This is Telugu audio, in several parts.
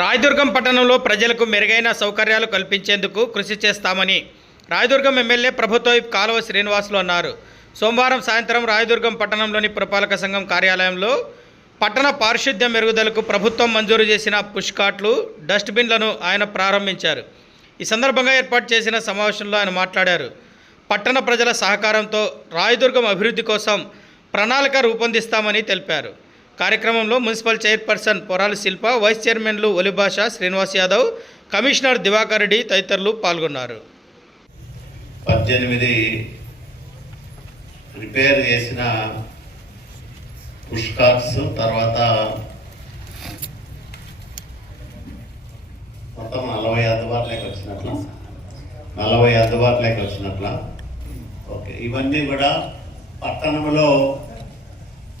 రాయదుర్గం పట్టణంలో ప్రజలకు మెరుగైన సౌకర్యాలు కల్పించేందుకు కృషి చేస్తామని రాయదుర్గం ఎమ్మెల్యే ప్రభుత్వ కాలువ శ్రీనివాసులు అన్నారు. సోమవారం సాయంత్రం రాయదుర్గం పట్టణంలోని పురపాలక సంఘం కార్యాలయంలో పట్టణ పారిశుద్ధ్య మెరుగుదలకు ప్రభుత్వం మంజూరు చేసిన పుష్కాట్లు డస్ట్బిన్లను ఆయన ప్రారంభించారు. ఈ సందర్భంగా ఏర్పాటు చేసిన సమావేశంలో ఆయన మాట్లాడారు. పట్టణ ప్రజల సహకారంతో రాయదుర్గం అభివృద్ధి కోసం ప్రణాళిక రూపొందిస్తామని తెలిపారు. కార్యక్రమంలో municipal chairperson Porala Shilpa vice చైర్మన్లు ఒలిభాష శ్రీనివాస్ యాదవ్ కమిషనర్ దివాకర్ రెడ్డి తదితరులు పాల్గొన్నారు. పద్దెనిమిది రిపేర్ చేసిన పుష్ తర్వాత మొత్తం నలభై అందుబాటులోకి వచ్చినట్ల? నలభై అందుబాటులోకి వచ్చినట్ల? ఓకే ఇవన్నీ కూడా పట్టణంలో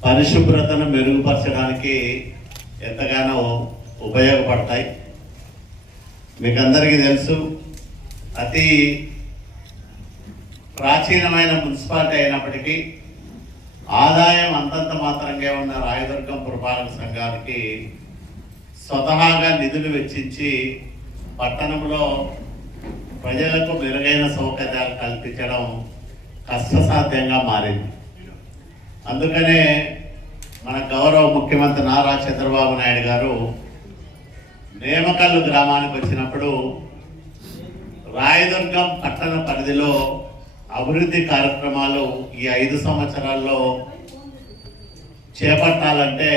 పరిశుభ్రతను మెరుగుపరచడానికి ఎంతగానో ఉపయోగపడతాయి. మీకు అందరికీ తెలుసు అతి ప్రాచీనమైన మున్సిపాలిటీ అయినప్పటికీ ఆదాయం అంతంత మాత్రంగా ఉన్న రాయదుర్గం పురపాలక సంఘానికి స్వతహాగా నిధులు వెచ్చించి పట్టణంలో ప్రజలకు మెరుగైన సౌకర్యాలు కల్పించడం కష్టసాధ్యంగా మారింది. అందుకనే మన గౌరవ ముఖ్యమంత్రి నారా చంద్రబాబు నాయుడు గారు నేమకల్లు గ్రామానికి వచ్చినప్పుడు రాయదుర్గం పట్టణ పరిధిలో అభివృద్ధి కార్యక్రమాలు ఈ ఐదు సంవత్సరాల్లో చేపట్టాలంటే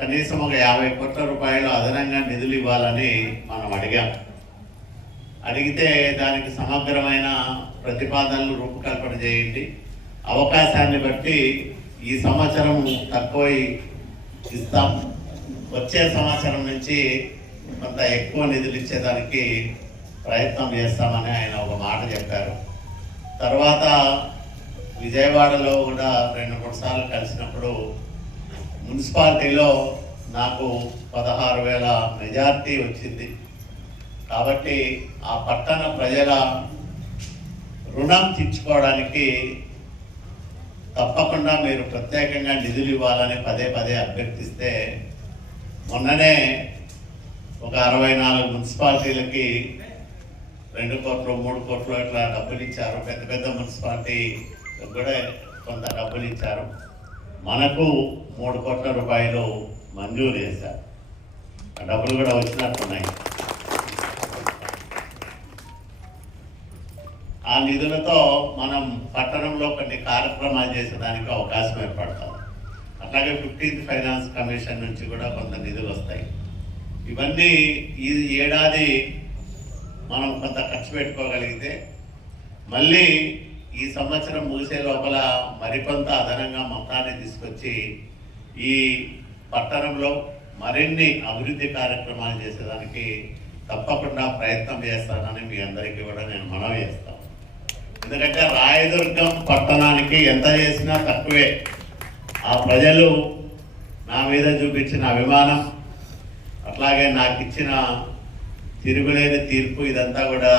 కనీసం ఒక యాభై కోట్ల రూపాయలు అదనంగా నిధులు ఇవ్వాలని మనం అడిగాం. అడిగితే దానికి సమగ్రమైన ప్రతిపాదనలు రూపకల్పన చేయండి. అవకాశాన్ని బట్టి ఈ సంవత్సరం తక్కువ ఇస్తాం. వచ్చే సంవత్సరం నుంచి కొంత ఎక్కువ నిధులు ఇచ్చేదానికి ప్రయత్నం చేస్తామని ఆయన ఒక మాట చెప్పారు. తర్వాత విజయవాడలో కూడా రెండు మూడు సార్లు కలిసినప్పుడు మున్సిపాలిటీలో నాకు పదహారు వేల మెజార్టీ వచ్చింది. కాబట్టి ఆ పట్టణ ప్రజల రుణం తీర్చుకోవడానికి తప్పకుండా మీరు ప్రత్యేకంగా నిధులు ఇవ్వాలని పదే పదే అభ్యర్థిస్తే మొన్ననే ఒక అరవై నాలుగు మున్సిపాలిటీలకి రెండు కోట్లు మూడు కోట్లు ఇట్లా డబ్బులు ఇచ్చారు పెద్ద పెద్ద మున్సిపాలిటీ కూడా కొంత డబ్బులు ఇచ్చారు మనకు మూడు కోట్ల రూపాయలు మంజూరు చేశారు. ఆ డబ్బులు కూడా వచ్చినట్టున్నాయి. ఆ నిధులతో మనం పట్టణంలో కొన్ని కార్యక్రమాలు చేసేదానికి అవకాశం ఏర్పడతాం. అట్లాగే ఫిఫ్టీన్త్ ఫైనాన్స్ కమిషన్ నుంచి కూడా కొంత నిధులు వస్తాయి. ఇవన్నీ ఈ ఏడాది మనం కొంత ఖర్చు పెట్టుకోగలిగితే మళ్ళీ ఈ సంవత్సరం ముగిసే లోపల మరికొంత అదనంగా మొత్తాన్ని తీసుకొచ్చి ఈ పట్టణంలో మరిన్ని అభివృద్ధి కార్యక్రమాలు చేసేదానికి తప్పకుండా ప్రయత్నం చేస్తానని మీ అందరికీ కూడా నేను మనవి చేస్తాను. ఎందుకంటే రాయదుర్గం పట్టణానికి ఎంత చేసినా తక్కువే. ఆ ప్రజలు నా మీద చూపించిన అభిమానం అట్లాగే నాకు ఇచ్చిన తిరుగులేని తీర్పు ఇదంతా కూడా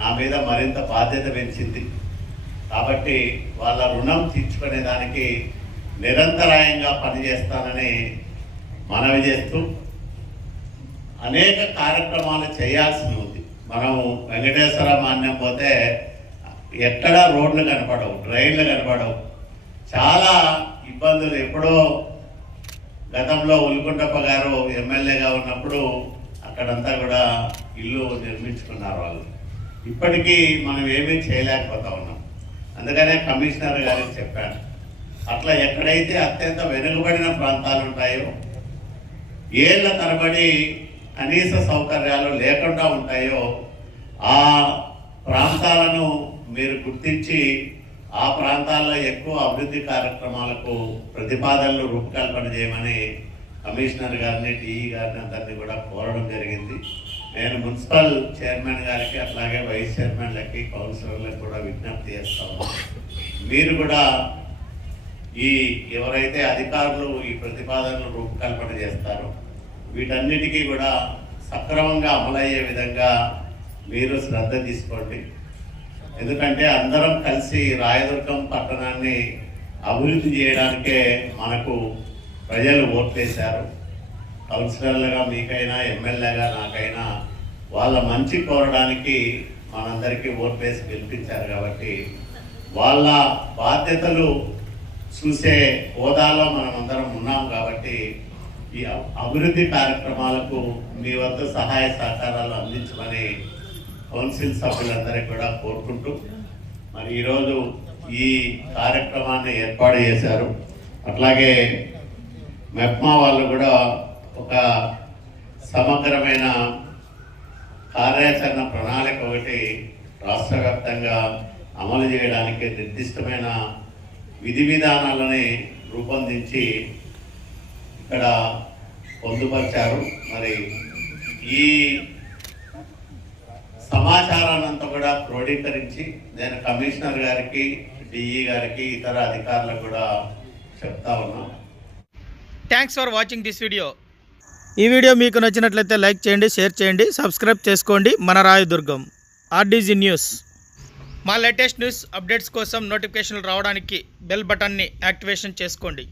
నా మీద మరింత బాధ్యత పెంచింది. కాబట్టి వాళ్ళ రుణం తీర్చుకునే దానికి నిరంతరాయంగా పనిచేస్తానని మనవి చేస్తూ అనేక కార్యక్రమాలు చేయాల్సి ఉంది. మనం వెంకటేశ్వర మాన్యం పోతే ఎక్కడా రోడ్లు కనపడవు డ్రైన్లు కనపడవు. చాలా ఇబ్బందులు. ఎప్పుడో గతంలో ఉల్లికుంటప్ప గారు ఎమ్మెల్యేగా ఉన్నప్పుడు అక్కడంతా కూడా ఇల్లు నిర్మించుకున్నారు వాళ్ళు. ఇప్పటికీ మనం ఏమీ చేయలేకపోతా ఉన్నాం. అందుకనే కమిషనర్ గారికి చెప్పాను. అట్లా ఎక్కడైతే అత్యంత వెనుకబడిన ప్రాంతాలు ఉంటాయో ఏళ్ళ తరబడి కనీస సౌకర్యాలు లేకుండా ఉంటాయో ఆ ప్రాంతాలను మీరు గుర్తించి ఆ ప్రాంతాల్లో ఎక్కువ అభివృద్ధి కార్యక్రమాలకు ప్రతిపాదనలు రూపకల్పన చేయమని కమిషనర్ గారిని డిఈ గారిని అందరినీ కూడా కోరడం జరిగింది. నేను మున్సిపల్ చైర్మన్ గారికి అట్లాగే వైస్ చైర్మన్లకి కౌన్సిలర్లకు కూడా విజ్ఞప్తి చేస్తాను మీరు కూడా ఈ ఎవరైతే అధికారులు ఈ ప్రతిపాదనలు రూపకల్పన చేస్తారో వీటన్నిటికీ కూడా సక్రమంగా అమలయ్యే విధంగా మీరు శ్రద్ధ తీసుకోండి. ఎందుకంటే అందరం కలిసి రాయదుర్గం పట్టణాన్ని అభివృద్ధి చేయడానికే మనకు ప్రజలు ఓట్లేశారు కౌన్సిలర్లుగా మీకైనా ఎమ్మెల్యేగా నాకైనా వాళ్ళ మంచి కోరడానికి మనందరికీ ఓట్లేసి గెలిపించారు కాబట్టి వాళ్ళ బాధ్యతలు చూసే హోదాలో మనం అందరం ఉన్నాం కాబట్టి ఈ అభివృద్ధి కార్యక్రమాలకు మీ వద్ద సహాయ సహకారాలు అందించమని కౌన్సిల్ సభ్యులందరికీ కూడా కోరుకుంటూ మరి ఈరోజు ఈ కార్యక్రమాన్ని ఏర్పాటు చేశారు. అట్లాగే మెప్మా వాళ్ళు కూడా ఒక సమగ్రమైన కార్యాచరణ ప్రణాళిక ఒకటి రాష్ట్ర వ్యాప్తంగా అమలు చేయడానికి నిర్దిష్టమైన విధి విధానాలని రూపొందించి ఇక్కడ పొందుపరిచారు. మరి ఈ సమాచారాన్ని కూడా క్రోడీకరించి నేను కమిషనర్ గారికి డిఈ గారికి ఇతర అధికారులకు కూడా చెప్తా ఉన్నాం. Thanks for watching this video ఈ వీడియో మీకు నచ్చినట్లయితే లైక్ చేయండి షేర్ చేయండి సబ్స్క్రైబ్ చేసుకోండి. మన రాయదుర్గం ఆర్డీజీ న్యూస్. మా లేటెస్ట్ న్యూస్ అప్డేట్స్ కోసం నోటిఫికేషన్లు రావడానికి బెల్ బటన్ని యాక్టివేషన్ చేసుకోండి.